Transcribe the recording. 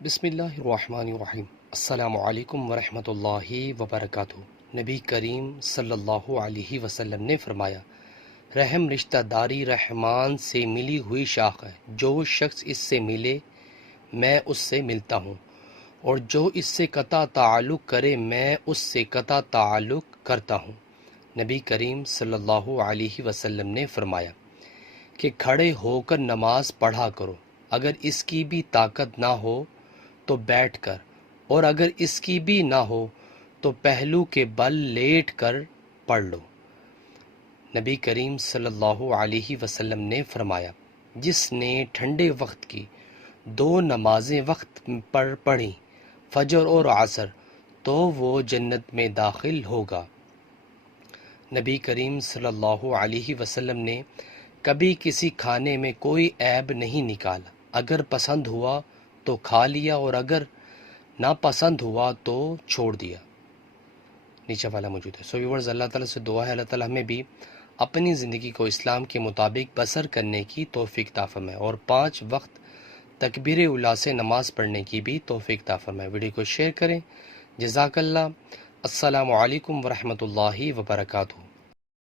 بسم اللہ الرحمن الرحیم۔ السلام علیکم ورحمۃ اللہ وبرکاتہ۔ نبی کریم صلی اللہ علیہ وسلم نے فرمایا، رحم رشتہ داری رحمان سے ملی ہوئی شاخ ہے، جو شخص اس سے ملے میں اس سے ملتا ہوں، اور جو اس سے قطع تعلق کرے میں اس سے قطع تعلق کرتا ہوں۔ نبی کریم صلی اللہ علیہ وسلم نے فرمایا کہ کھڑے ہو کر نماز پڑھا کرو، اگر اس کی بھی طاقت نہ ہو تو بیٹھ کر، اور اگر اس کی بھی نہ ہو تو پہلو کے بل لیٹ کر پڑھ لو۔ نبی کریم صلی اللہ علیہ وسلم نے فرمایا، جس نے ٹھنڈے وقت کی 2 نمازیں وقت پر پڑھیں، فجر اور عصر، تو وہ جنت میں داخل ہوگا۔ نبی کریم صلی اللہ علیہ وسلم نے کبھی کسی کھانے میں کوئی عیب نہیں نکالا، اگر پسند ہوا تو کھا لیا اور اگر ناپسند ہوا تو چھوڑ دیا۔ نیچے والا موجود ہے۔ سو ویورز، اللہ تعالیٰ سے دعا ہے اللہ تعالیٰ ہمیں بھی اپنی زندگی کو اسلام کے مطابق بسر کرنے کی توفیق عطا فرمائے، اور 5 وقت تکبیر اولیٰ سے نماز پڑھنے کی بھی توفیق عطا فرمائے۔ ویڈیو کو شیئر کریں۔ جزاک اللہ۔ السلام علیکم ورحمۃ اللہ وبرکاتہ۔